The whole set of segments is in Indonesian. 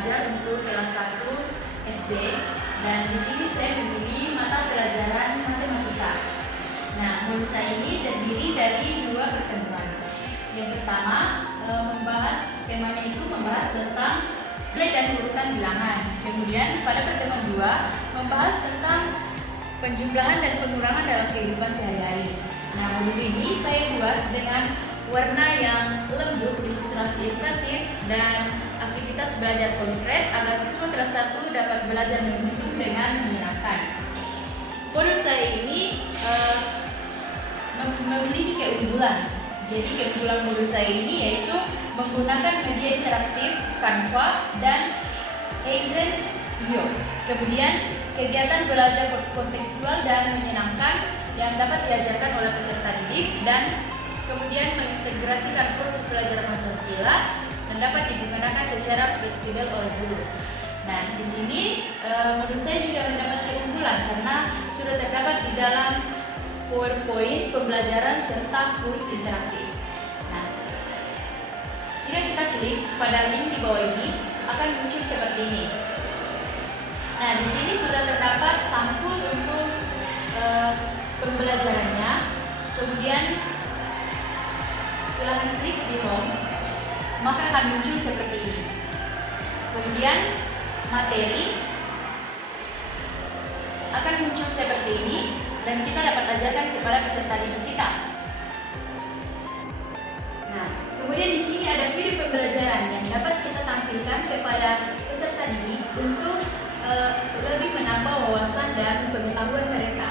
ajar untuk kelas 1 SD dan di sini saya memilih mata pelajaran matematika. Nah, modul saya ini terdiri dari 2 pertemuan. Yang pertama, temanya itu membahas tentang nilai dan urutan bilangan. Kemudian pada pertemuan 2 membahas tentang penjumlahan dan pengurangan dalam kehidupan sehari-hari. Nah, modul ini saya buat dengan warna yang lembut, ilustrasi edukatif, dan aktivitas belajar konkret agar siswa kelas 1 dapat belajar menghitung dengan menyenangkan. Modul saya ini memiliki keunggulan. Jadi keunggulan modul saya ini yaitu menggunakan media interaktif Canva dan Eizen.io. Kemudian kegiatan belajar kontekstual dan menyenangkan yang dapat diajarkan oleh peserta didik dan kemudian mengintegrasikan produk pelajaran Pancasila dan dapat digunakan secara fleksibel oleh guru. Nah, di sini modul saya juga mendapat keunggulan karena sudah terdapat di dalam PowerPoint pembelajaran serta kuis interaktif. Nah, jika kita klik pada link di bawah ini akan muncul seperti ini. Nah, di sini sudah terdapat sampul untuk pembelajarannya. Kemudian silahkan klik di home, maka akan muncul seperti ini. Kemudian materi akan muncul seperti ini dan kita dapat ajarkan kepada peserta didik kita. Nah, kemudian di sini ada video pembelajaran yang dapat kita tampilkan kepada peserta didik untuk lebih menambah wawasan dan pengetahuan mereka.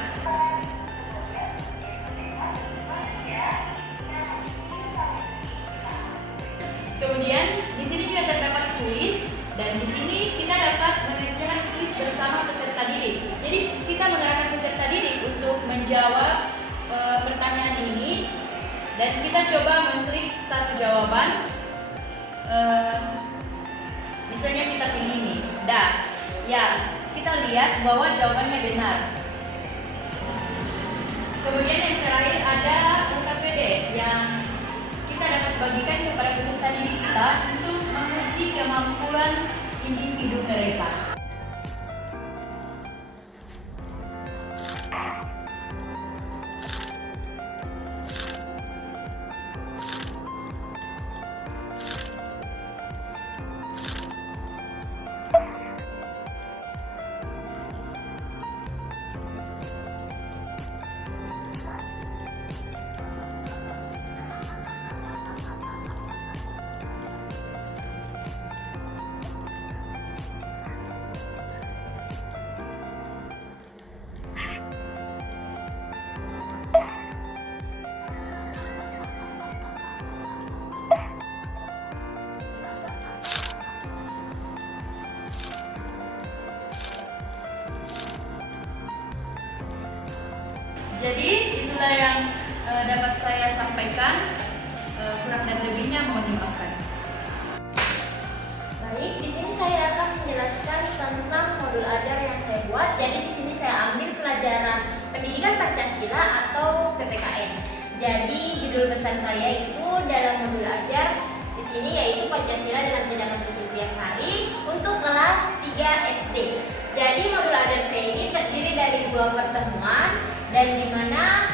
Kemudian di sini juga terdapat kuis dan di sini kita dapat mengerjakan kuis bersama peserta didik. Jadi kita mengarahkan peserta didik untuk menjawab pertanyaan ini dan kita coba mengklik satu jawaban. Misalnya kita pilih ini, ya kita lihat bahwa jawabannya benar. Kemudian yang terakhir ada UKPD yang kita dapat bagikan kepada peserta didik kita untuk menguji kemampuan individu mereka. Jadi itulah yang dapat saya sampaikan, kurang dan lebihnya mohon dimaafkan. Baik, di sini saya akan menjelaskan tentang modul ajar yang saya buat. Jadi di sini saya ambil pelajaran Pendidikan Pancasila atau PPKN. Jadi judul besar saya itu dalam modul ajar di sini yaitu Pancasila dalam tindakan kecil tiap hari untuk kelas 3 SD. Jadi modul ajar saya ini terdiri dari 2 pertemuan dan di mana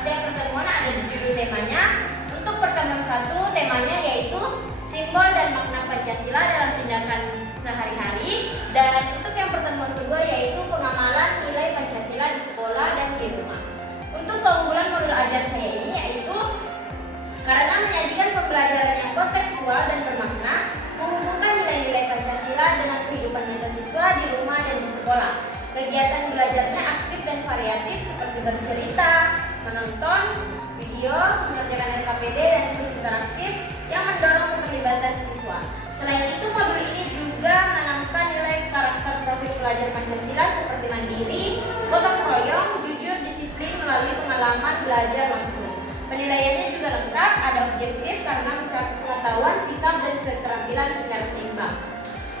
setiap pertemuan ada judul temanya. Untuk pertemuan 1 temanya yaitu simbol dan makna Pancasila dalam tindakan sehari-hari, dan untuk yang pertemuan kedua yaitu pengamalan nilai Pancasila di sekolah dan di rumah. Untuk keunggulan modul ajar saya ini yaitu karena menyajikan pembelajaran yang kontekstual dan bermakna, menghubungkan nilai-nilai Pancasila dengan kehidupan nyata siswa di rumah dan di sekolah. Kegiatan belajarnya aktif dan variatif seperti bercerita, menonton video, mengerjakan LKPD dan kuis interaktif yang mendorong keterlibatan siswa. Selain itu, modul ini juga menanamkan nilai karakter profil pelajar Pancasila seperti mandiri, gotong royong, jujur, disiplin melalui pengalaman belajar langsung. Penilaiannya juga lengkap, ada objektif karena mencakup pengetahuan, sikap, dan keterampilan secara seimbang.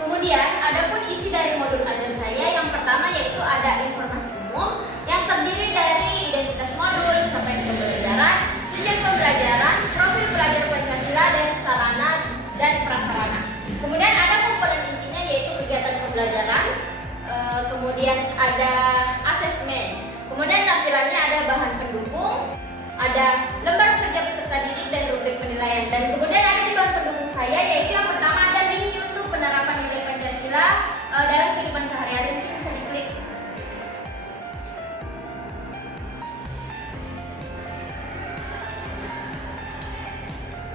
Kemudian, adapun isi dari modul ajar saya yang pertama yaitu ada informasi umum yang terdiri dari identitas modul, capaian pembelajaran, tujuan pembelajaran, profil pelajar Pancasila, dan sarana dan prasarana. Kemudian ada komponen intinya yaitu pembelajaran, kemudian ada asesmen, kemudian lampirannya ada bahan pendukung, ada lembar kerja peserta didik dan rubrik penilaian, dan kemudian ada di bahan pendukung saya, yaitu yang pertama ada link YouTube penerapan nilai Pancasila dalam kehidupan sehari-hari. Mungkin bisa diklik.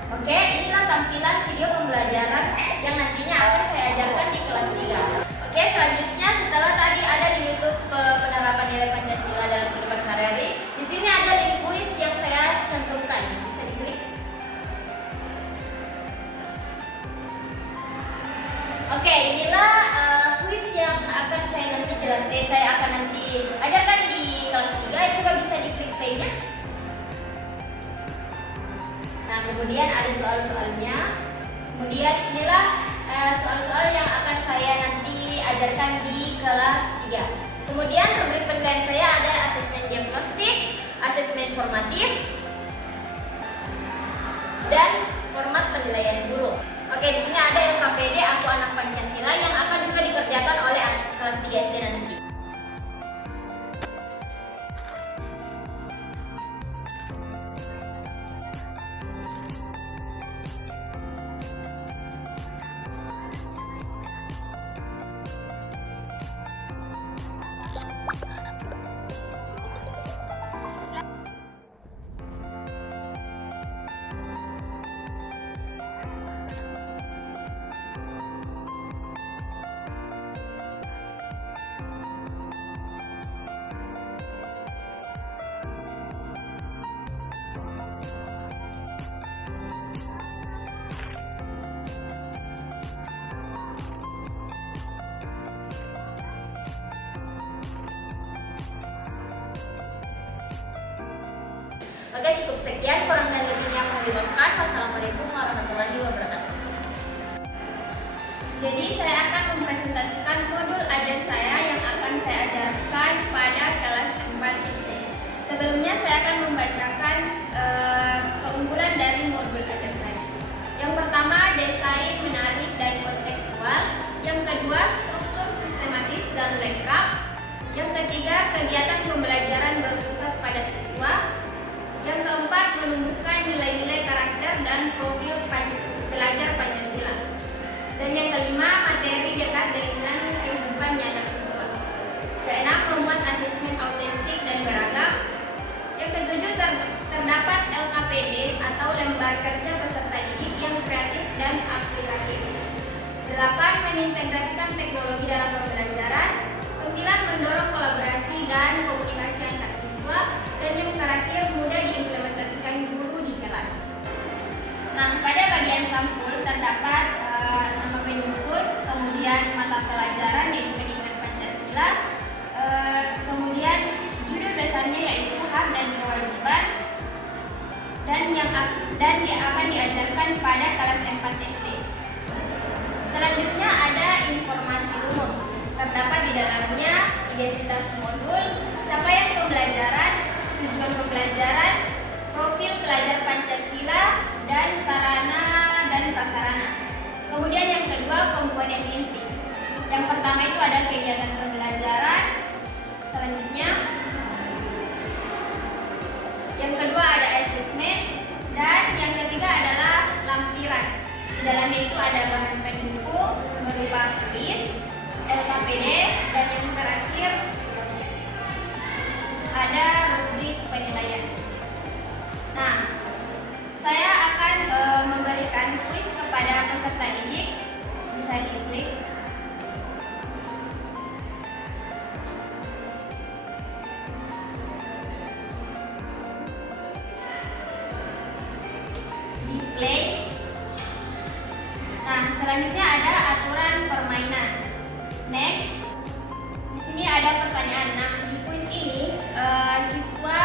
Oke, inilah tampilan video pembelajaran yang nantinya akan saya ajarkan di kelas 3. Oke, selanjutnya setelah tadi ada di YouTube penerapan nilai Pancasila dalam kehidupan sehari-hari, di sini ada link kuis yang saya cantumkan. Bisa diklik. Oke, inilah kuis yang akan saya nanti saya akan nanti ajarkan di kelas 3. Coba bisa diklik play-nya. Nah, kemudian ada soal-soalnya. Kemudian inilah soal-soal yang akan saya nanti ajarkan di kelas 3. Kemudian rubrik penilaian saya ada asesmen diagnostik, asesmen formatif, dan format penilaian guru. Oke, di sini ada LKPD Aku Anak Pancasila yang akan juga dikerjakan oleh kelas 3 SD nanti. Oke, cukup sekian, kurang dan lebihnya mohon dimaafkan. Wassalamualaikum warahmatullahi wabarakatuh. Jadi saya akan mempresentasikan modul ajar saya yang akan saya ajarkan pada kelas 4 SD. Sebelumnya saya akan membacakan keunggulan dari modul ajar saya. Yang pertama, desain menarik dan kontekstual. Yang kedua, struktur sistematis dan lengkap. Yang ketiga, kegiatan pembelajaran berpusat pada siswa. Yang keempat, menumbuhkan nilai-nilai karakter dan profil pelajar Pancasila. Dan yang kelima, materi dekat dengan kehidupan nyata siswa. Keenam, membuat asesmen autentik dan beragam. Yang ketujuh, terdapat LKPD atau lembar kerja peserta didik yang kreatif dan aplikatif. 8, mengintegrasikan teknologi dalam pembelajaran. 9, mendorong kolaborasi dan komunikasi antar siswa. Dan yang terakhir, mudah diimplementasikan guru di kelas. Nah, pada bagian sampul terdapat nama penyusun, kemudian mata pelajaran yaitu pendidikan Pancasila, kemudian judul besarnya yaitu hak dan kewajiban, dan yang akan diajarkan pada kelas 4 SD. Selanjutnya ada informasi umum. Terdapat di dalamnya identitas modul, capaian pembelajaran, tujuan pembelajaran, profil pelajar Pancasila, dan sarana dan prasarana. Kemudian yang kedua, komponen inti. Yang pertama itu ada kegiatan pembelajaran. Selanjutnya, yang kedua ada asesmen, dan yang ketiga adalah lampiran. Di dalamnya itu ada bahan pendukung berupa kuis, LKPD, dan yang terakhir ada rubrik penilaian. Nah, saya akan memberikan kuis kepada peserta didik. Bisa diklik. Di play. Nah, selanjutnya ada aturan permainan. Next. Di sini ada pertanyaan. Nah, di kuis ini siswa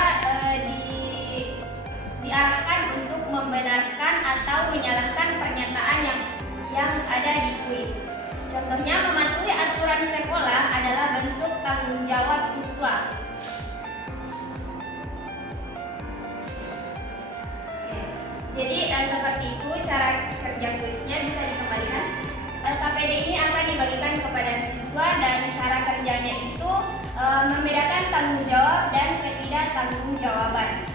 diarahkan untuk membenarkan atau menyalahkan pernyataan yang ada di kuis. Contohnya, mematuhi aturan sekolah adalah bentuk tanggung jawab siswa. Jadi seperti itu cara kerja kuisnya, bisa dikembalikan. LKPD ini akan dibagikan kepada siswa dan ketidaktanggungjawaban.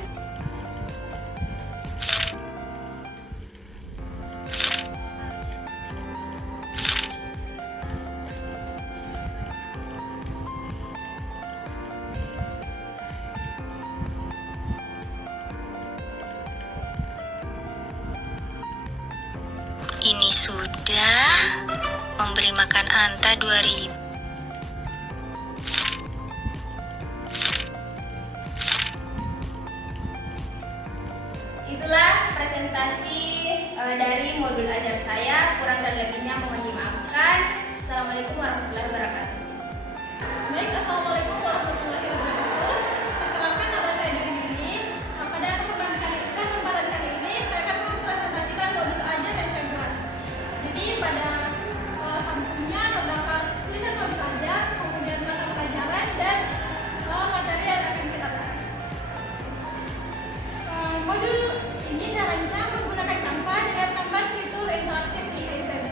Ini sudah memberi makan Anta 2000. Itulah presentasi dari modul ajar saya. Kurang dan lebihnya mohon dimaafkan. Assalamualaikum warahmatullahi wabarakatuh. Baik, assalamualaikum warahmatullahi wabarakatuh. Perkenalkan, nama saya Dewi Lili. Pada kesempatan kali ini saya akan mempresentasikan modul ajar yang saya buat. Jadi pada sampulnya terdapat tulisan modul ajar, kemudian mata pelajaran dan materi yang akan kita bahas. Modul ini saya rancang menggunakan Canva dengan tambahan fitur interaktif di Kaizen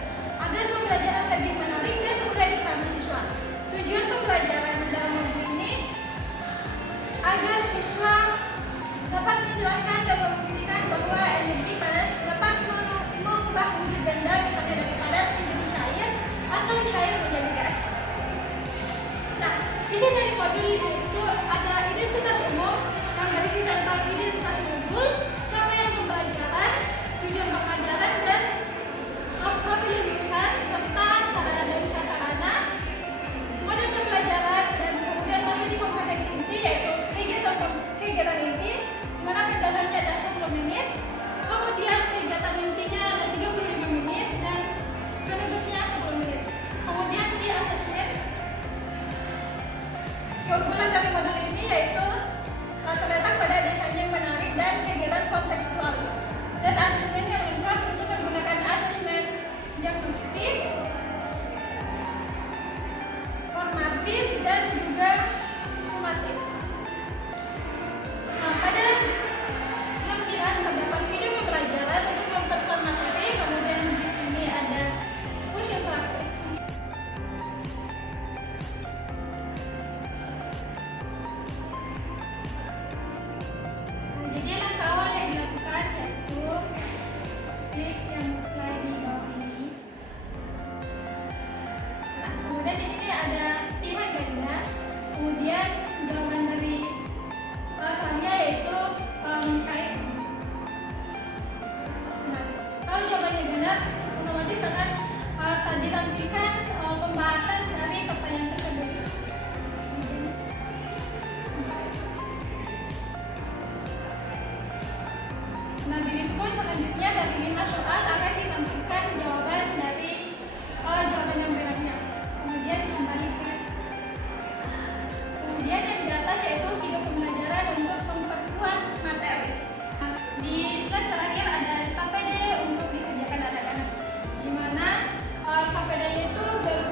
agar pembelajaran lebih menarik dan mudah dipahami siswa. Tujuan pembelajaran dalam modul ini agar siswa dapat menjelaskan dan membuktikan bahwa energi panas dapat mengubah wujud benda, misalnya dari padat menjadi cair atau cair menjadi gas. Nah, isi dari modul itu ada identitas umum yang berisi tentang identitas modul, capaian pembelajaran, tujuan pembelajaran, dan profil lulusan serta sarana dan prasarana, model pembelajaran, dan kemudian masuk di kompetensi inti yaitu kegiatan inti di mana pendalamannya ada 10 menit, kemudian kegiatan intinya ada 35 menit dan penutupnya 10 menit. Kemudian di asesmen keunggulan dari modul ini yaitu terletak pada desain yang menarik dan kegiatan kontekstual, dan asesmen yang lengkap untuk menggunakan asesmen diagnostik, formatif, dan juga sumatif. Pada lampiran terdapat video pembelajaran untuk memperkuat materi, kemudian di sini ada kuis interaktif. Jadi langkah awal yang dilakukan yaitu klik yang mulai di bawah ini. Nah, kemudian di sini ada pilihan ganda, kemudian jawaban dari soalnya yaitu mencari. Nah, kalau jawabannya benar, otomatis akan ditampilkan pembahasan dari pertanyaan tersebut. Nah, begitu pun selanjutnya dari 5 soal akan ditampilkan jawaban dari jawaban yang benarnya. Kemudian kembali ke kemudian yang di atas yaitu video pembelajaran untuk memperkuat materi. Nah, di slide terakhir ada KPD untuk dikerjakan anak-anak, di mana KPD itu baru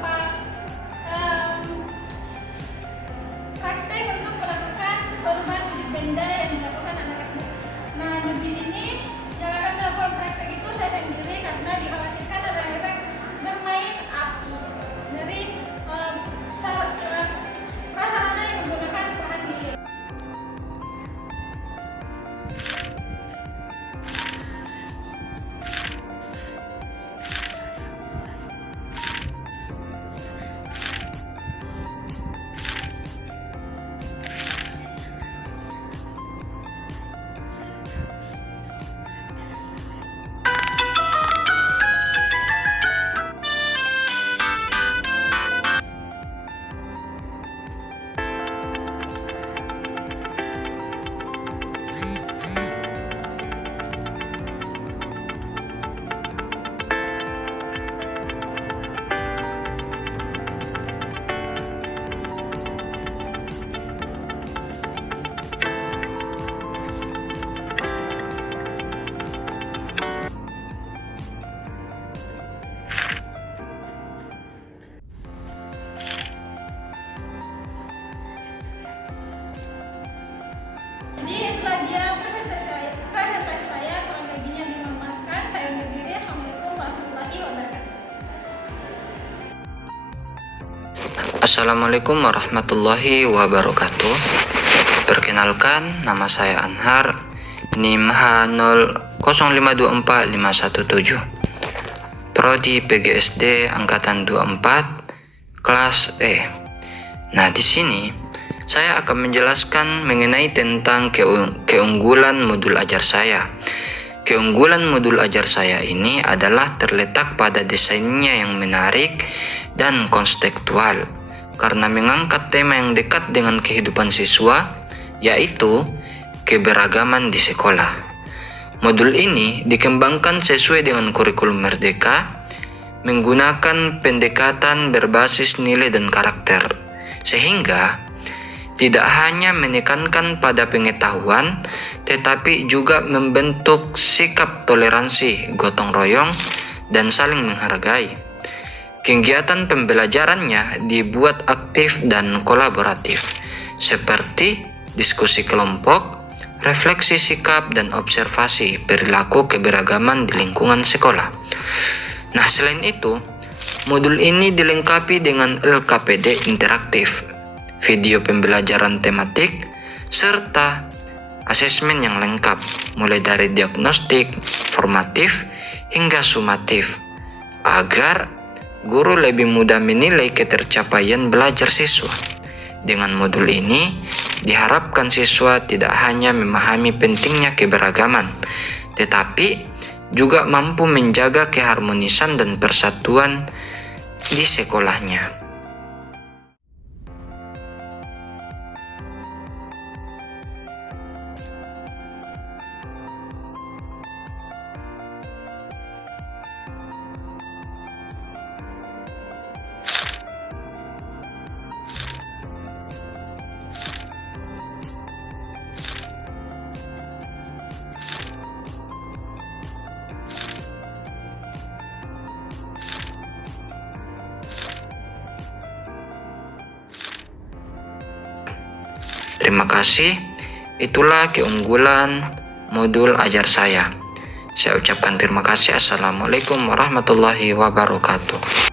Assalamualaikum warahmatullahi wabarakatuh. Perkenalkan, nama saya Anhar, NIM H005245117, Prodi PGSD angkatan 24, kelas E. Nah, di sini saya akan menjelaskan mengenai tentang keunggulan modul ajar saya. Keunggulan modul ajar saya ini adalah terletak pada desainnya yang menarik dan konstekstual, karena mengangkat tema yang dekat dengan kehidupan siswa, yaitu keberagaman di sekolah. Modul ini dikembangkan sesuai dengan kurikulum Merdeka, menggunakan pendekatan berbasis nilai dan karakter, sehingga tidak hanya menekankan pada pengetahuan, tetapi juga membentuk sikap toleransi, gotong royong, dan saling menghargai. Kegiatan pembelajarannya dibuat aktif dan kolaboratif, seperti diskusi kelompok, refleksi sikap, dan observasi perilaku keberagaman di lingkungan sekolah. Nah, selain itu, modul ini dilengkapi dengan LKPD interaktif, video pembelajaran tematik, serta asesmen yang lengkap, mulai dari diagnostik, formatif, hingga sumatif, agar guru lebih mudah menilai ketercapaian belajar siswa. Dengan modul ini, diharapkan siswa tidak hanya memahami pentingnya keberagaman, tetapi juga mampu menjaga keharmonisan dan persatuan di sekolahnya. Terima kasih. Itulah keunggulan modul ajar saya. Saya ucapkan terima kasih. Assalamualaikum warahmatullahi wabarakatuh.